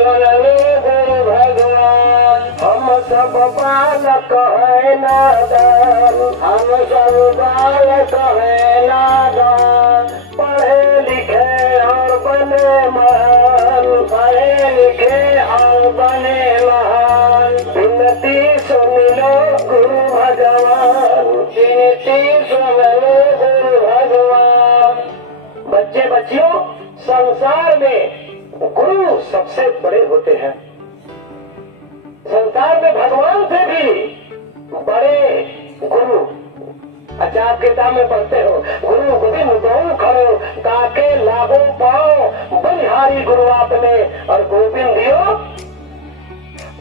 सुन लो गुरु भगवान। हम सब बालक है नादान, हम सब बालक है नादान। पढ़े लिखे और बने महान, पढ़े लिखे और बने महान। विनती सुन लो गुरु भगवान, विनती सुन लो गुरु भगवान। बच्चे बच्चियों, संसार में गुरु सबसे बड़े होते हैं। संसार में भगवान से भी बड़े गुरु। अच्छा, आप किताब में पढ़ते हो, गुरु गोविंद गौ खड़ो काके लागो पाओ, बलिहारी गुरु आपने और गोविंद दियो।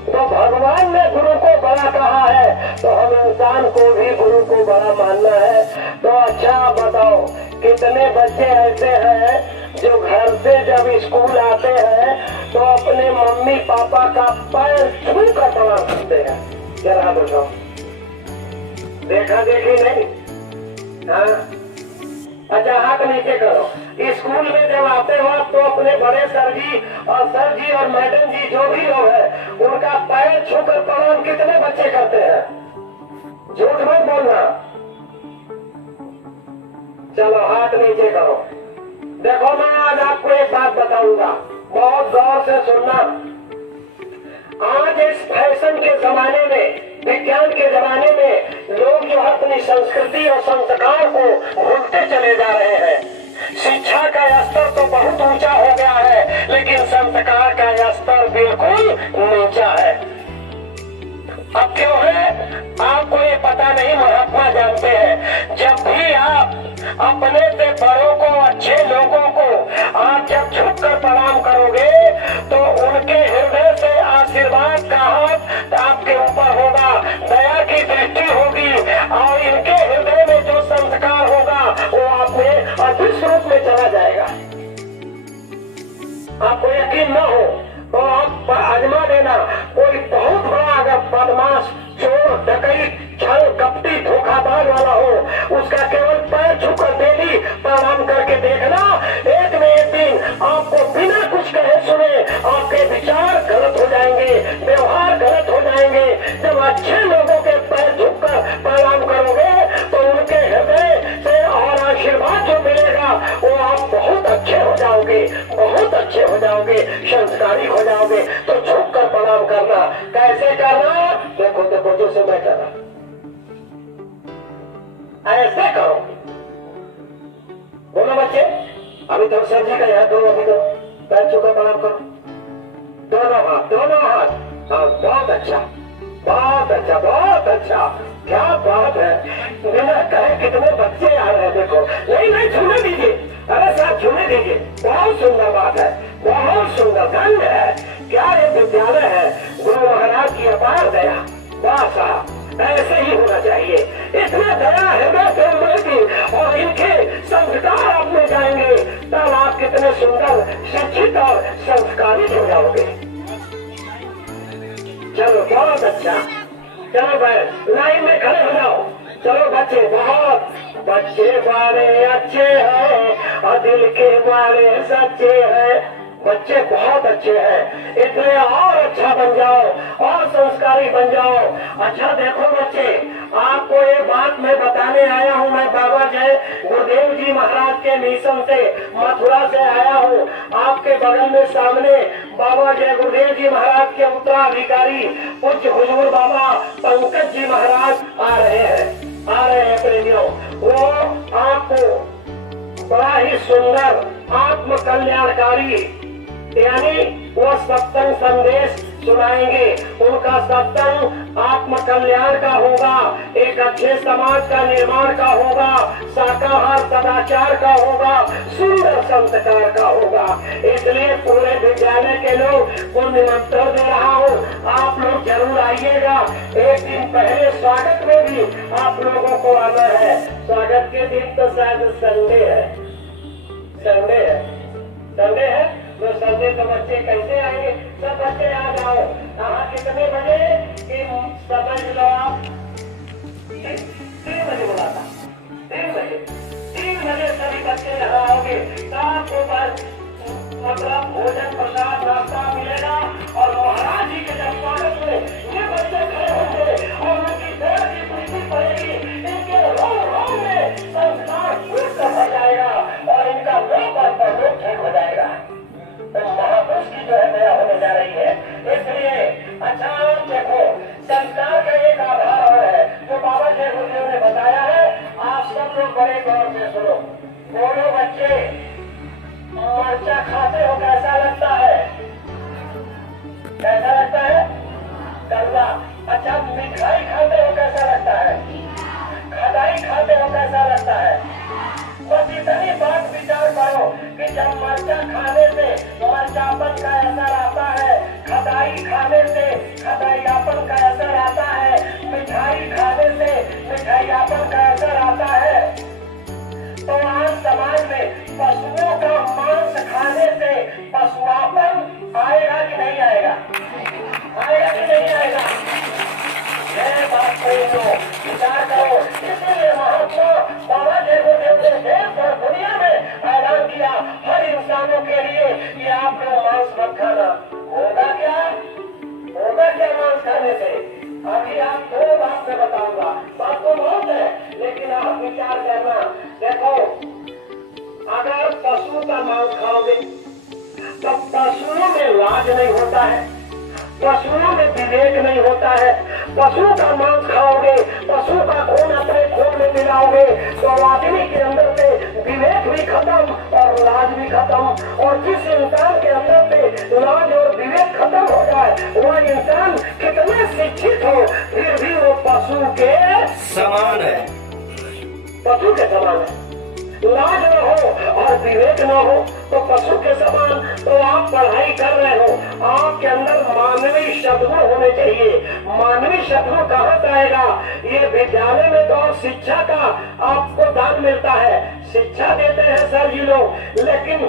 तो भगवान ने गुरु को बड़ा कहा है, तो हम इंसान को भी गुरु को बड़ा मानना है। तो अच्छा बताओ, कितने बच्चे ऐसे हैं जो घर से जब स्कूल आते हैं तो अपने मम्मी पापा का पैर छू कर प्रणाम करते हैं? जरा बताओ, देखा देखी नहीं? हाँ, अच्छा हाथ नीचे करो। स्कूल में जब आते हो तो अपने बड़े सर जी और मैडम जी जो भी लोग हैं उनका पैर छूकर प्रणाम कितने बच्चे करते हैं? झूठ मत बोलना। चलो हाथ नीचे करो। देखो, मैं आज आपको एक बात बताऊंगा, बहुत गौर से सुनना। आज इस फैशन के जमाने में, विज्ञान के जमाने में लोग जो है अपनी संस्कृति और संस्कार को भूलते चले जा रहे हैं। शिक्षा का स्तर तो बहुत ऊंचा हो गया है, लेकिन संस्कार का स्तर बिल्कुल नीचा है। अब क्यों है आपको ये पता नहीं, महात्मा जानते हैं। जब भी आप अपने से बड़ों को, अच्छे लोगों को आप जब झुककर प्रणाम करोगे तो उनके हृदय से आशीर्वाद का हाथ आपके ऊपर होगा, दया की दृष्टि होगी और इनके हृदय में जो संस्कार होगा वो आप में अदृश्य रूप में चला जाएगा। आपको यकीन न हो तो आप आजमा देना। कोई बहुत बड़ा अगर बदमाश, चोर, डकैत, छल, कपटी, धोखाबाज वाला हो, उसका केवल पैर छूकर डेली प्रणाम करके देखना, एक न एक दिन आपको बिना कुछ कहे सुने आपके विचार गलत हो जाएंगे, व्यवहार गलत हो जाएंगे। जब अच्छे लोगों के पैर झुककर प्रणाम करोगे तो उनके हृदय से और आशीर्वाद जो मिलेगा वो आप बहुत अच्छे हो जाओगे, बहुत अच्छे हो जाओगे, संस्कारी हो जाओगे। तो झुक कर प्रणाम करना। कैसे करना? देखो देखो, जैसे मैं कर रहा, ऐसे करो। बोलो बच्चे, अभी तो सर जी का याद दो, अभी तो पैर छूकर प्रणाम करो। दोनों हाथ, दोनों हाथ। हाँ, बहुत अच्छा, बहुत अच्छा, बहुत अच्छा, क्या बात है। बिना कहे कितने बच्चे आ रहे हैं, देखो। नहीं नहीं, छूने दीजिए, अरे साहब छूने दीजिए। बहुत सुंदर बात है, बहुत सुंदर, धन्य है। क्या ये विद्यालय है, गुरु महाराज की अपार दया। वाह साहब, ऐसे ही होना चाहिए। इसमें दया हृदय से उमड़ेगी और इनके संस्कार आप में जाएंगे, तब आप कितने सुंदर, शिक्षित और संस्कारित हो जाओगे। चलो बहुत अच्छा, चलो भाई लाइन में खड़े हो जाओ। चलो बच्चे, बहुत बच्चे बड़े अच्छे हैं और दिल के बड़े सच्चे हैं। बच्चे बहुत अच्छे हैं, इसलिए और अच्छा बन जाओ और संस्कारी बन जाओ। अच्छा देखो बच्चे, आपको ये बात मैं बताने आया हूँ। मैं बाबा जय गुरुदेव जी महाराज के मिशन से मथुरा से आया हूँ। आपके बगल में सामने बाबा जय गुरुदेव जी महाराज के उत्तराधिकारी पूज्य हुजूर बाबा पंकज जी महाराज आ रहे हैं प्रेमियों। वो आपको बड़ा ही सुंदर आत्म कल्याणकारी यानी वो सत्संग संदेश सुनाएंगे। उनका सत्संग आत्म कल्याण का होगा, एक अच्छे समाज का निर्माण का होगा, शाकाहार सदाचार का होगा, सुंदर संस्कार का होगा। इसलिए पूरे विद्यालय के लोग को निमंत्रण दे रहा हूँ, आप लोग जरूर आइएगा। एक दिन पहले स्वागत में भी आप लोगों को आना है। स्वागत के दिन तो शायद संडे है, संडे है तो संडे तो बच्चे कैसे आएंगे? सब बच्चे आ जाओ। कहाँ कितने बजे कि समझ लो आप 3 बजे बुला था, 3 बजे सभी बच्चे यहाँ आओगे। आपको बस मतलब भोजन प्रसाद नाश्ता मिलेगा बड़े गौर से सुनो। बोलो बच्चे, मरचा खाते हो कैसा लगता है? कैसा लगता है? कड़वा। अच्छा, मिठाई खाते हो कैसा लगता है? खटाई खाते हो कैसा लगता है? बस इतनी बात विचार करो कि जब मरचा खाने से मरचापन का असर आता है, खटाई खाने से खटाईयापन का असर आता है, मिठाई खाने से मिठाईयापन का असर आता है, तो आज समाज में पशुओं का मांस खाने से पशुआपन आएगा कि नहीं आएगा? आएगा कि नहीं आएगा? यह बात को विचार करो। इसीलिए महात्मा बाबा जयदेव ने देश और दुनिया में ऐलान किया हर इंसानों के लिए कि आप लोग मांस मत खाना। होगा क्या? होगा क्या मांस खाने से? अभी आप दो बात में बताऊंगा। बात तो बहुत है, लेकिन आप विचार करना। देखो, अगर पशु का मांस खाओगे तो पशुओं में लाज नहीं होता है, पशुओं में विवेक नहीं होता है। पशु का मांस खाओगे, पशु का खून अपने खून में मिलाओगे तो आदमी के अंदर से विवेक भी खत्म और लाज भी खत्म। और जिस इंसान के अंदर से लाज और विवेक खत्म हो जाए, वह इंसान कितना शिक्षित हो फिर भी वो पशु के समान है। पशु के समान है। लाज न हो और विवेक न हो तो पशु के समान। तो आप पढ़ाई कर रहे हो, आपके अंदर मानवीय शब्द होने चाहिए। मानवीय शब्द कहाँ से आएगा? ये विद्यालय में तो शिक्षा का आपको दान मिलता है, शिक्षा देते हैं सर जी लोग, लेकिन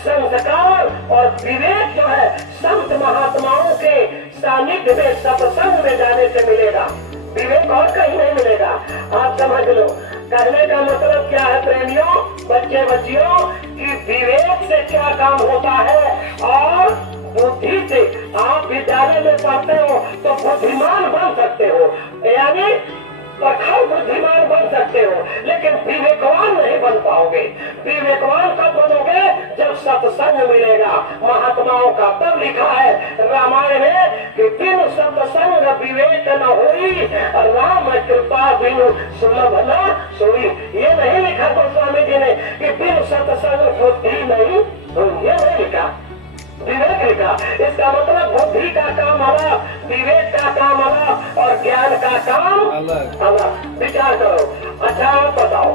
संस्कार और विवेक जो है संत महात्माओं के सानिध्य में सत्संग में जाने से मिलेगा। विवेक और कहीं नहीं मिलेगा। आप समझ लो, कहने का मतलब क्या है प्रेमियों, बच्चे बच्चियों, कि विवेक से क्या काम होता है और बुद्धि से। आप विद्यालय में पढ़ते हो तो बुद्धिमान बन सकते हो, यानी प्रखर बुद्धिमान बन सकते हो, लेकिन विवेकवान नहीं बन पाओगे। विवेकवान कब बनोगे? जब सत्संग मिलेगा महात्माओं का। तब लिखा है रामायण में कि बिनु सत्संग विवेक न होई, राम कृपा बिनु सुलभ न सोई। ये नहीं लिखा गोस्वामी जी ने कि बिनु सत्संग बुद्धि नहीं, ये नहीं लिखा, विवेक लिखा। इसका मतलब बुद्धि का काम अलग, विवेक का काम अलग और ज्ञान का काम अलग। विचार करो। अच्छा आप बताओ,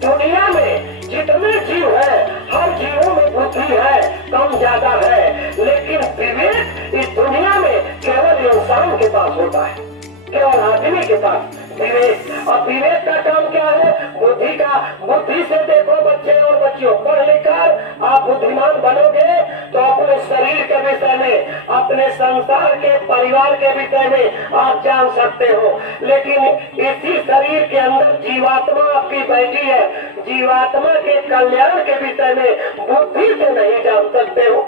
दुनिया में जितने जीव है हर जीवों में बुद्धि है, कम ज्यादा है, लेकिन विवेक इस दुनिया में केवल इंसान के पास होता है, केवल आदमी के पास विवेक। और विवेक का काम क्या है? बुद्धि का। बुद्धि से देखो बच्चे और बच्चियों, पढ़ लिखकर आप बुद्धिमान बनोगे तो अपने शरीर के विषय में, अपने संसार के परिवार के विषय में आप जान सकते हो, लेकिन इसी शरीर के अंदर जीवात्मा आपकी बैठी है, जीवात्मा के कल्याण के विषय में बुद्धि से नहीं जान सकते हो।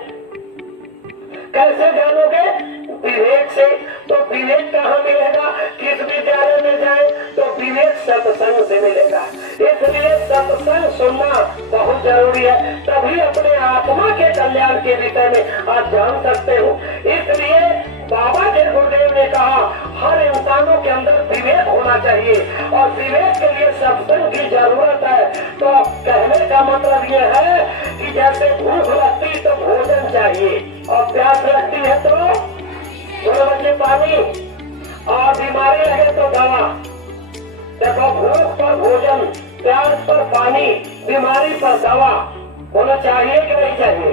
कैसे जानोगे? विवेक से। तो विवेक कहाँ मिलेगा? किस विद्यालय में जाए? तो विवेक सत्संग से मिलेगा। इसलिए सत्संग सुनना बहुत जरूरी है, तभी अपने आत्मा के कल्याण के विषय में आप जान सकते हो। इसलिए बाबा के गुरुदेव ने कहा हर इंसानों के अंदर विवेक होना चाहिए और विवेक के लिए सत्संग की जरूरत है। तो कहने का मतलब ये है कि जैसे भूख लगती तो भोजन चाहिए और प्यास लगती है तो थोड़े बच्चे पानी, और बीमारी लगे तो दवा। देखो, भूख पर भोजन, प्यास पर पानी, बीमारी पर दवा होना चाहिए कि नहीं चाहिए?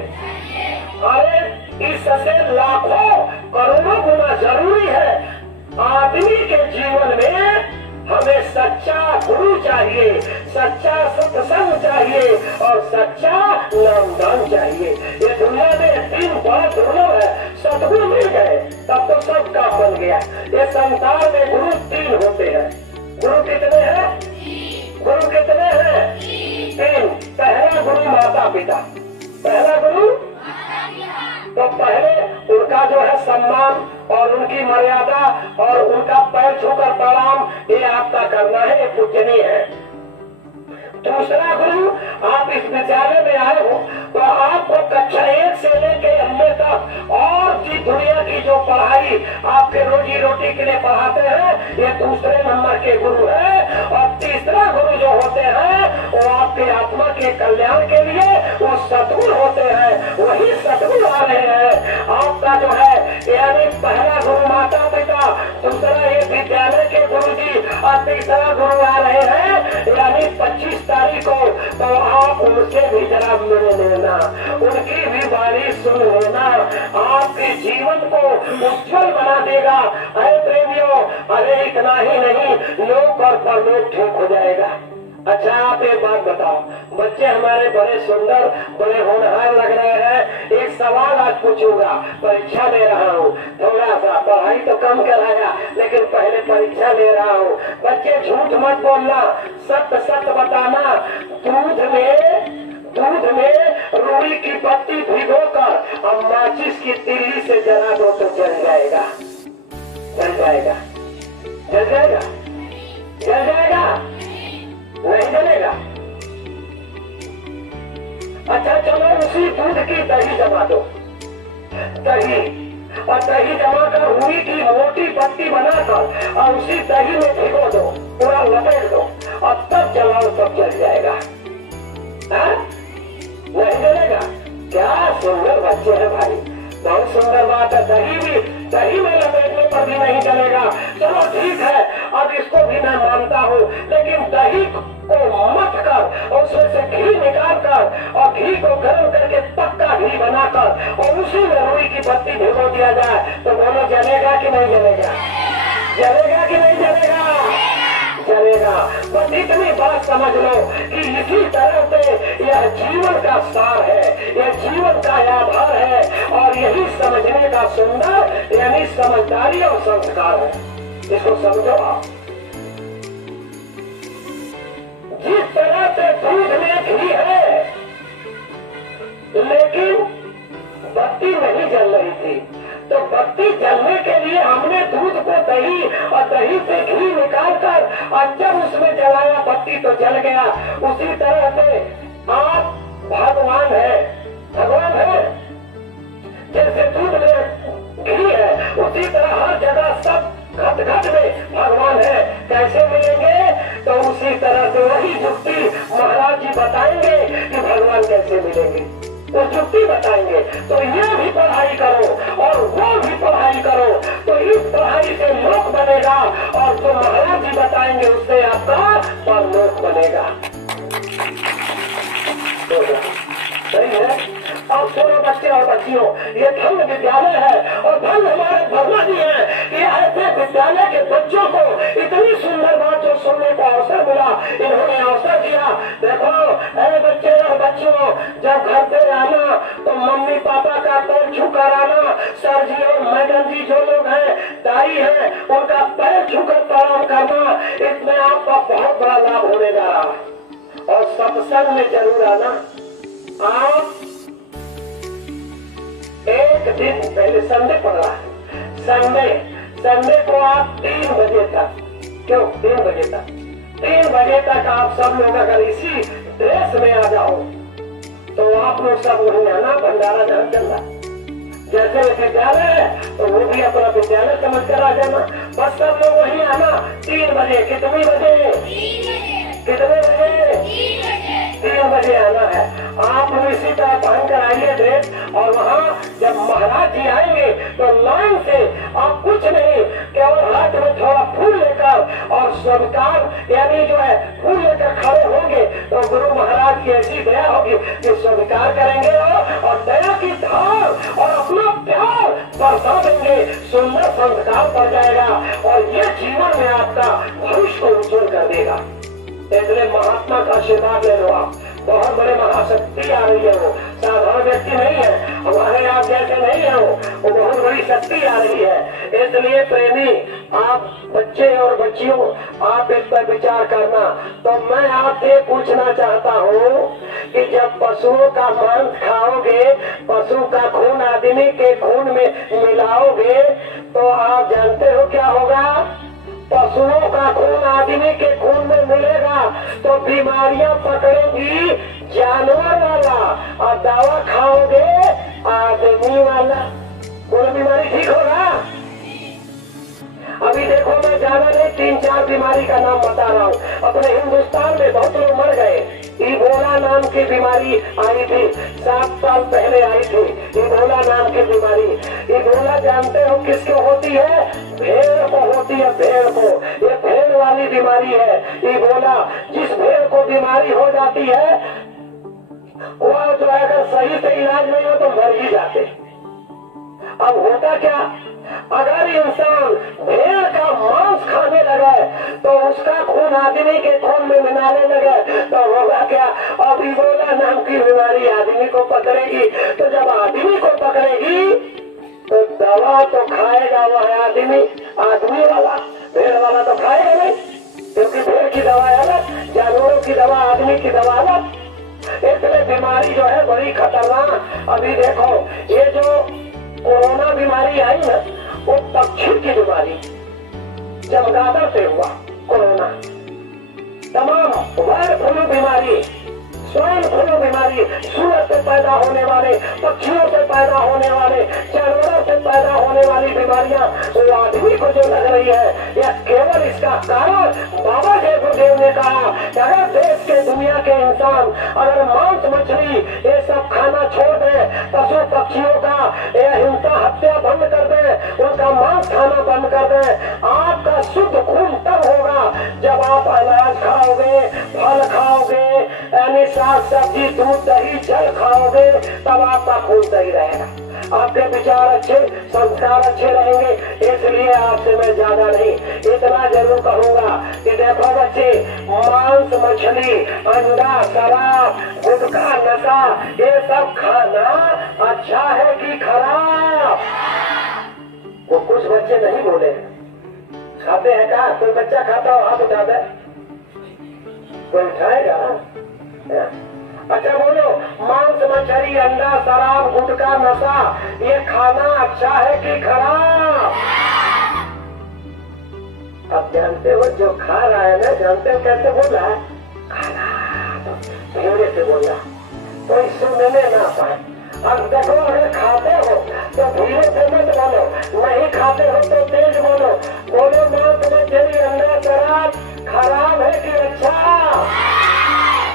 अरे इससे लाखों करोड़ों गुना जरूरी है। आदमी के जीवन में हमें सच्चा गुरु चाहिए, सच्चा सत्संग चाहिए और सच्चा नामदान चाहिए। ये दुनिया में तीन बड़ा दुर्लभ है। सतगुरु मिल गए तब तो सब काम बन गया। ये संसार में गुरु तीन होते हैं। गुरु कितने हैं? गुरु कितने हैं? तीन। पहला गुरु माता पिता। पहला गुरु तो पहले उनका जो है सम्मान और उनकी मर्यादा और उनका पैर छूकर प्रणाम, ये आपका करना है, ये पूजनीय है। दूसरा गुरु, आप इस विद्यालय में आए हो तो आपको कक्षा 1 से लेके एमए तक और की दुनिया की जो पढ़ाई आपके रोजी रोटी के लिए पढ़ाते हैं, ये दूसरे नंबर के गुरु है। और तीसरा गुरु जो होते हैं वो आपके आत्मा के कल्याण के लिए वो सद्गुरु होते हैं, वही सद्गुरु आ रहे हैं। आपका जो है यानी पहला गुरु माता पिता, दूसरा ये विद्यालय के गुरु जी और तीसरा गुरु आ रहे हैं यानी 25 तारीख को। तो आप उनसे भी जरा मिल लेना, उनकी भी वाणी सुन लेना, आपके जीवन को उज्जवल बना देगा। अरे प्रेमियों, अरे इतना ही नहीं, लोक और परलोक ठीक हो जाएगा। अच्छा आप एक बात बताओ, बच्चे हमारे बड़े सुंदर बड़े होनहार लग रहे हैं। एक सवाल आज पूछूंगा, परीक्षा ले रहा हूँ, थोड़ा सा पढ़ाई तो कम कराया लेकिन पहले परीक्षा ले रहा हूँ। बच्चे झूठ मत बोलना, सत्य सत्य बताना। दूध में रुई की पत्ती भिगोकर और माचिस की तिल्ली से जला दो तो जल जाएगा, जल जाएगा, जल जाएगा, जल जाएगा, नहीं जलेगा। अच्छा चलो उसी दूध की दही जमा दो, दही, और दही जमा कर रुई की मोटी पत्ती बनाकर और उसी दही में भिगो दो, पूरा लपेट दो और तब जलाओ, तब जल जाएगा। नहीं जलेगा। क्या सुंदर बच्चे हैं भाई, बहुत सुंदर बात है। दही में लपेटने पर भी नहीं जलेगा। चलो ठीक है, अब इसको भी मैं मानता हूँ, लेकिन दही को मत कर उसमें से घी निकाल कर और घी को गर्म करके पक्का घी बनाकर और उसी में रुई की पत्ती भिगो दिया जाए तो बोलो जलेगा कि नहीं जलेगा? जलेगा कि नहीं जलेगा? जलेगा। बस इतनी बात समझ लो कि इसी तरह से यह जीवन का सार है, यह जीवन का आधार है और यही समझने का सुंदर यानी समझदारी और संस्कार है। इसको समझो आप। जिस तरह से दूध में घी है लेकिन बत्ती नहीं जल रही थी, तो बत्ती जलने के लिए हमने दूध को दही और दही से घी निकालकर और जब उसमें जलाया बत्ती तो जल गया। उसी तरह से आप भगवान है, भगवान है। जैसे दूध में घी है उसी तरह हर जगह सब घट घट में भगवान है। कैसे मिलेंगे? तो उसी तरह से वही युक्ति महाराज जी बताएंगे कि भगवान कैसे मिलेंगे, वो युक्ति बताएंगे। तो ये भी पढ़ाई करो और वो भी पढ़ाई करो, तो इस पढ़ाई से लोक बनेगा और जो महाराज जी बताएंगे उससे आपका परलोक बनेगा। सही है। और सुनो बच्चे और बच्चियों, ये धन्य विद्यालय है और धन्य हमारे भगवान जी है कि ऐसे विद्यालय के बच्चों को इतनी सुंदर बात जो सुनने का अवसर मिला, इन्होंने अवसर दिया। देखो ऐ बच्चे और बच्चियों, जब घर पे आना तो मम्मी पापा का पैर छूकर आना। सर जी और मैडम जी जो लोग हैं, दाई है, उनका पैर छूकर प्रणाम करना। इसमें आपका बहुत बड़ा लाभ होने जा रहा। और सत्संग में जरूर आना। आप एक दिन पहले संडे पड़ रहा है, संडे को आप 3 बजे तक, क्यों 3 बजे तक, 3 बजे तक आप सब लोग अगर इसी ड्रेस में आ जाओ तो आप लोग सब वहीं आना। भंडारा जहाँ चल रहा जैसे विद्यालय है तो वो भी अपना विद्यालय समझ कर आ जाना। बस सब लोग वहीं आना 3 बजे। कितने बजे? कितने बजे? 3 बजे आना है। आप लोग इसी तरह पहन कर आइए ड्रेस और वहाँ जब महाराज जी आएंगे तो लाइन से आप कुछ नहीं, केवल हाथ में थोड़ा फूल लेकर और स्वीकार यानी जो है फूल लेकर खड़े होंगे तो गुरु महाराज की ऐसी दया होगी कि स्वीकार करेंगे और दया की धार और अपना प्यार बरसा देंगे। सुंदर संस्कार पड़ जाएगा और ये जीवन में आपका भविष्य को उज्जवल कर देगा। इसलिए महात्मा का आशीर्वाद ले लो आप। बहुत बड़े महाशक्ति आ रही है, वो साधारण व्यक्ति नहीं है, हमारे आप जैसे नहीं है, वो बहुत बड़ी शक्ति आ रही है। इसलिए प्रेमी आप बच्चे और बच्चियों आप इस पर विचार करना। तो मैं आपसे पूछना चाहता हूँ कि जब पशुओं का मांस खाओगे, पशु का खून आदमी के खून में मिलाओगे तो आप जानते हो क्या होगा? पशुओं का खून आदमी के खून में मिलेगा तो बीमारियां पकड़ेंगी जानवर वाला और दवा खाओगे आदमी वाला। कोई बीमारी ठीक होगा? अभी देखो, मैं ज्यादा नहीं 3-4 बीमारी का नाम बता रहा हूँ। अपने हिंदुस्तान में बहुत लोग मर गए। इबोला नाम की बीमारी आई थी, 7 साल पहले आई थी। इबोला नाम की बीमारी। इबोला जानते हो किसको होती है? भेड़ को होती है, भेड़ को। ये भेड़ वाली बीमारी है इबोला। जिस भेड़ को बीमारी हो जाती है वह जो है अगर सही से इलाज नहीं हो तो मर ही जाते। अब होता क्या, अगर इंसान भेड़ का मांस खाने लगे तो उसका खून आदमी के खून में मिलाने लगे तो होगा क्या? अब इबोला नाम की बीमारी आदमी को पकड़ेगी। तो जब आदमी को पकड़ेगी तो दवा तो खाएगा वह आदमी, आदमी वाला। भेड़ वाला तो खाएगा नहीं, क्योंकि भेड़ की दवा अलग, जानवरों की दवा, आदमी की दवा अलग। इसलिए बीमारी जो है बड़ी खतरनाक। अभी देखो, ये जो कोरोना बीमारी आई ना, वो पक्षी की बीमारी, चमगादड़ से हुआ कोरोना। तमाम वायरल फ्लू बीमारी, स्वाइन फ्लू बीमारी, सूअर से पैदा होने वाले, पक्षियों से पैदा होने वाले, जानवरों से पैदा होने वाली बीमारियां वो आदमी को जो लग रही है, यह केवल इसका कारण बाबा जय गुरुदेव ने कहा कि अगर देश के दुनिया के इंसान अगर मांस मछली ये सब खाना छोड़ दे, पशु पक्षियों का ये हिंसा हत्या बंद कर दे, उनका मांस खाना बंद कर दे, आपका शुद्ध खून तब होगा जब आप अनाज खाओगे, फल खाओगे, यानी साग सब्जी, दूध, दही, जल खाओगे, तब आपका खून सही रहेगा, आपके विचार अच्छे, संस्कार अच्छे रहेंगे। इसलिए आपसे मैं ज्यादा नहीं, इतना जरूर कहूंगा कि देखो बच्चे, मांस मछली, अंडा, शराब, गुटखा, नशा, ये सब खाना अच्छा है कि खराब? वो कुछ बच्चे नहीं बोले, खाते हैं क्या? कोई बच्चा खाता हो हाथ उठा दे, कोई उठाएगा? अच्छा बोलो, मांस मछली, अंडा, शराब, गुटखा, नशा, ये खाना अच्छा है कि खराब? अब जानते हो जो खा रहा है ना, जानते हो कैसे बोल रहा है? खराब, धीरे से बोल रहा, कोई सुनने ना पाए। अब देखो, अगर खाते हो तो धीरे से मत बोलो, नहीं खाते हो तो तेज बोलो। बोलो मांस मछली, अंडा, शराब खराब है कि अच्छा?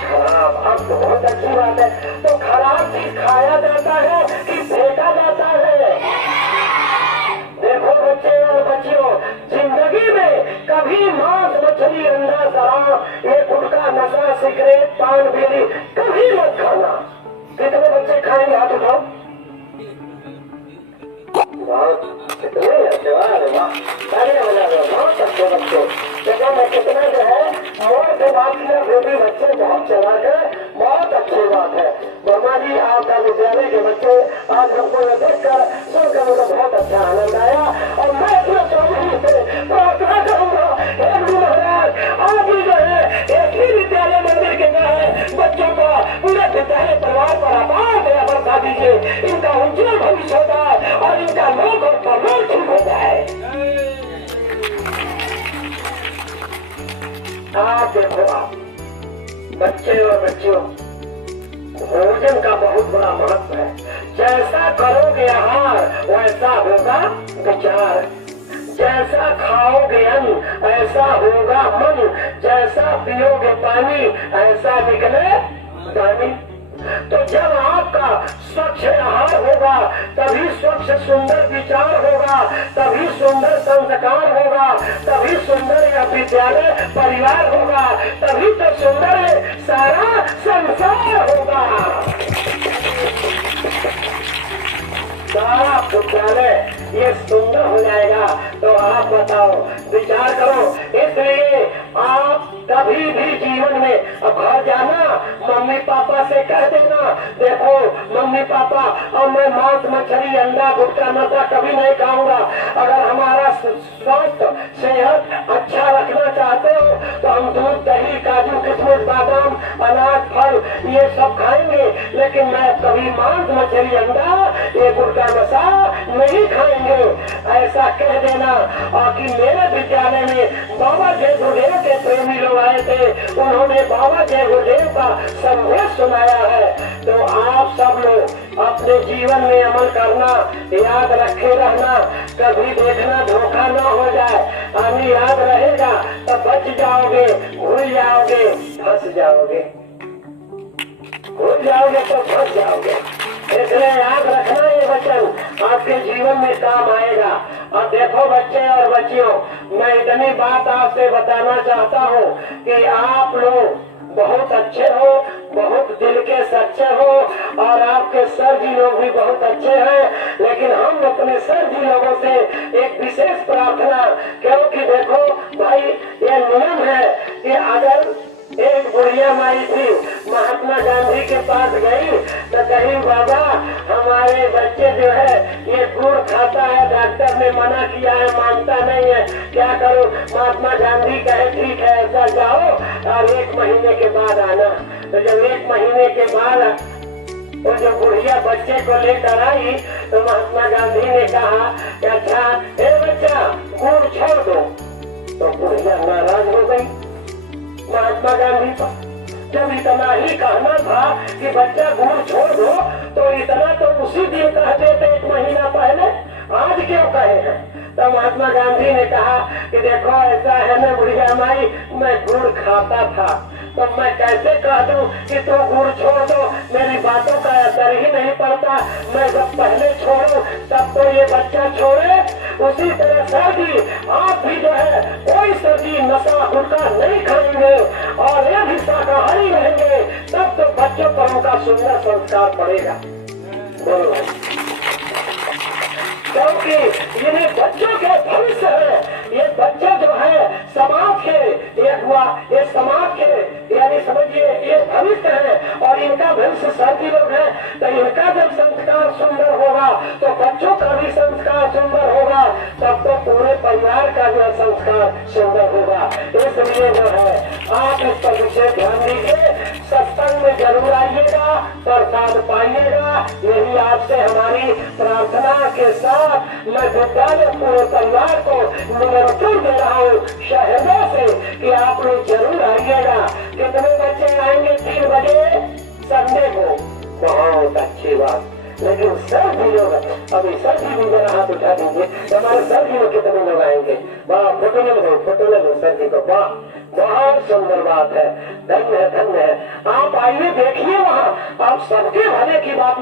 खराब। अब बहुत अच्छी बात है। तो खराब चीज खाया जाता है कि फेंका जाता है? देखो बच्चे और बच्चियों, जिंदगी में कभी मांस मछली, अंडा, शराब, ये गुटखा, नशा, सिगरेट, पान, बीड़ी कभी मत खाना। कितने बच्चे खाएंगे? हाथ उठाओ। कितने अच्छे, तालियां बजा दो, बहुत अच्छे बच्चे। देखो मैं कितना जो है मोर से बात किया, फिर भी बच्चे बहुत चलाक है, बहुत अच्छी बात है। वर्मा जी, आपका विद्यालय के बच्चे आज हमको ये देखकर सुनकर मुझे बहुत अच्छा आनंद आया। और मैं अपने स्वामी से प्रार्थना करूंगा, हे गुरु महाराज, आप भी जो है एक ही विद्यालय मंदिर के जो है बच्चों का पूरे विद्यालय परिवार पर अपार दया बरसा दीजिए, इनका उज्जवल भविष्य हो जाए और इनका लोक और परलोक ठीक हो जाए। आप देखो, आप बच्चे और बच्चियों, भोजन का बहुत बड़ा महत्व है। जैसा करोगे आहार वैसा होगा विचार, जैसा खाओगे अन्न ऐसा होगा मन, जैसा पियोगे पानी ऐसा निकले पानी। तो जब आपका स्वच्छ आहार होगा तभी स्वच्छ सुंदर विचार होगा, तभी सुंदर संस्कार होगा, तभी सुंदर यह विद्यालय परिवार होगा, तभी तो सुंदर सारा संसार होगा। सारा विद्यालय ये सुंदर हो जाएगा। तो आप बताओ, विचार करो। इसलिए आप कभी भी जीवन में घर जाना, मम्मी पापा से कह देना, देखो मम्मी पापा, अब मैं मांस मछली, अंडा, गुटखा, नशा कभी नहीं खाऊंगा। अगर हमारा स्वास्थ्य, सेहत अच्छा रखना चाहते हो तो हम दूध, दही, काजू, किशमिश, बादाम, अनाज, फल ये सब खाएंगे, लेकिन मैं कभी मांस मछली, अंडा, ये गुटखा, नशा नहीं खाएंगे। ऐसा कह देना। और कि मेरे विद्यालय में बाबा जय गुरुदेव के प्रेम स्वामी लोग आए थे, उन्होंने बाबा जय गुरुदेव का संदेश सुनाया है। तो आप सब लोग अपने जीवन में अमल करना, याद रखे रहना, कभी देखना धोखा न हो जाए। हमें याद रहेगा तो बच जाओगे, भूल जाओगे फंस जाओगे, भूल जाओगे तो फंस जाओगे। इसलिए याद रखना, ये वचन आपके जीवन में काम आएगा। और देखो बच्चे और बच्चियों, मैं इतनी बात आपसे बताना चाहता हूँ कि आप लोग बहुत अच्छे हो, बहुत दिल के सच्चे हो, और आपके सर जी लोग भी बहुत अच्छे हैं। लेकिन हम अपने सर जी लोगों से एक विशेष प्रार्थना, क्योंकि देखो भाई ये नियम है कि अगर एक बुढ़िया माई थी, महात्मा गांधी के पास गई तो कहीं बाबा हमारे बच्चे जो है ये गुड़ खाता है, डॉक्टर ने मना किया है, मानता नहीं है, क्या करो। महात्मा गांधी कहे ठीक है ऐसा जाओ और 1 महीने के बाद आना। तो जब 1 महीने के बाद वो जो बुढ़िया बच्चे को लेकर आई तो महात्मा गांधी ने कहा कि अच्छा ए बच्चा गुड़ छोड़ दो। तो बुढ़िया नाराज हो गई महात्मा गांधी पर। जब इतना ही कहना था कि बच्चा गुड़ छोड़ दो तो इतना तो उसी दिन कह देते 1 महीना पहले, आज क्यों कहे हैं। तो महात्मा गांधी ने कहा कि देखो ऐसा है ना बुढ़िया माई, मैं गुड़ खाता था तो मैं कैसे कह दूं कि तू गुड़ छोड़ दो, मेरी बातों का असर ही नहीं पड़ता। मैं जब पहले छोड़ू तब तो ये बच्चा छोड़े। उसी तरह सर जी आप भी जो है कोई सब्जी नशा गुटखा नहीं खाएंगे और ये भी शाकाहारी रहेंगे, तब तो बच्चों पर उनका सुंदर संस्कार पड़ेगा। बोलो क्योंकि ये बच्चों के भविष्य है, ये बच्चे जो है समाज के, ये समाज के यानी समझिए ये भविष्य है और इनका भविष्य साथी लोग हैं। तो इनका जब संस्कार सुंदर होगा तो बच्चों का भी संस्कार सुंदर होगा, तब तो पूरे परिवार का जो संस्कार सुंदर होगा। इसलिए जो है आप इस पर विशेष ध्यान दीजिए, सत्संग में जरूर आइएगा, प्रसाद पाइएगा। यही आपसे हमारी प्रार्थना के साथ मैं विद्यालय पूरे परिवार को निमंत्रण दे रहा हूँ शहरों से कि आप लोग जरूर आइएगा। कितने बच्चे आएंगे? 3 बजे संडे को। बहुत अच्छी बात। लेकिन सर भी लोग अभी सर जी भी मेरा हाथ उठा दीजिए, हमारे सर जी लोग कितने लोग आएंगे? वाह, फोटो ले लो, फोटो ले लो सर जी को। वाह, बहुत सुंदर बात है, धन्य है, धन्य है। आप आइए देखिए, वहाँ आप सबके भले की बात